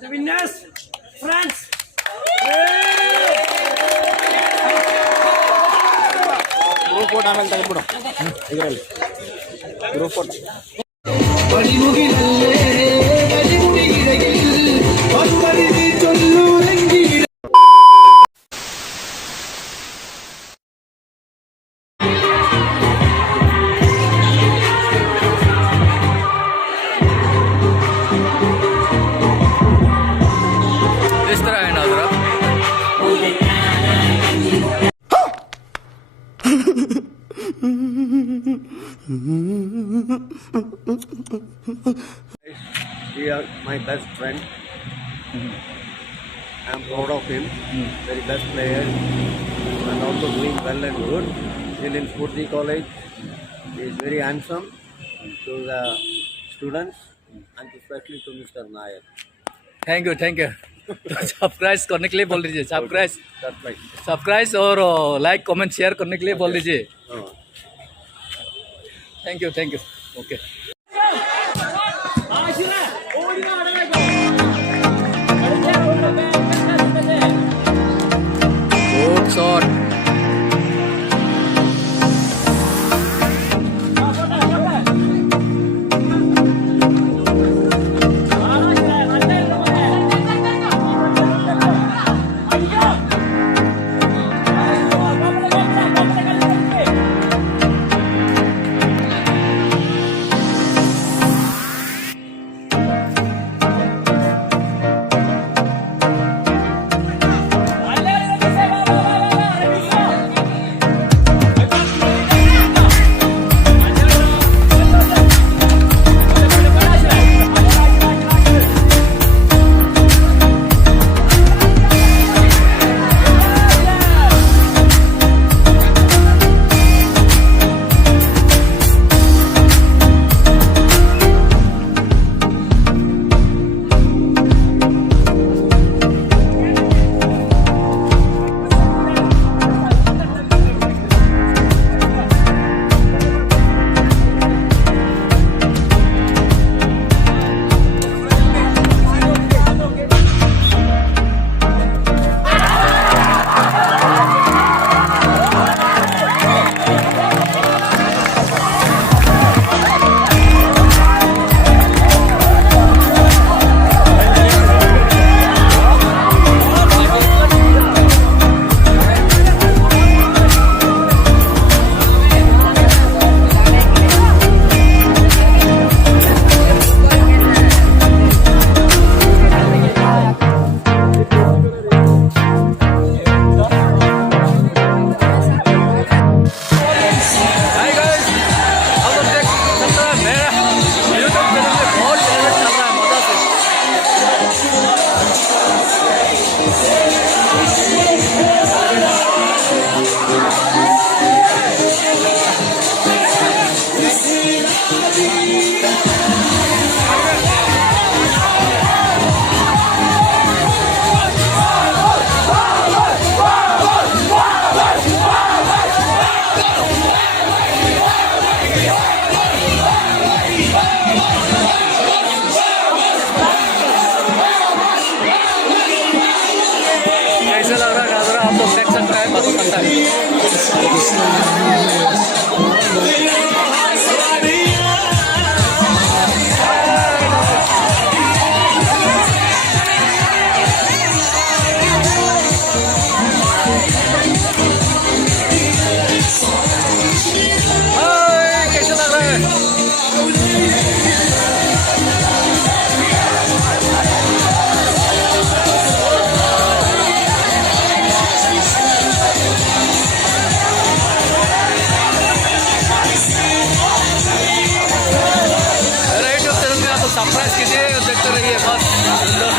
The winners, France. Group photo ಆಮೇಲೆ ತೆಗೆದ್ಬಿಡು ಇದರಲ್ಲಿ ಗ್ರೂಪ್ ಫೋಟೋ इस तरह है नाजरा He is my best friend. I am proud of him. Very best player and also doing well and good. Still in Spurthy college. He is very handsome to the students and especially to Mr. Nayak. Thank you तो subscribe करने के लिए बोल दीजिए That's right. Subscribe और like comment share करने के लिए बोल दीजिए Oh. Thank you okay good shot surprise कीजिए देखते रहिए बस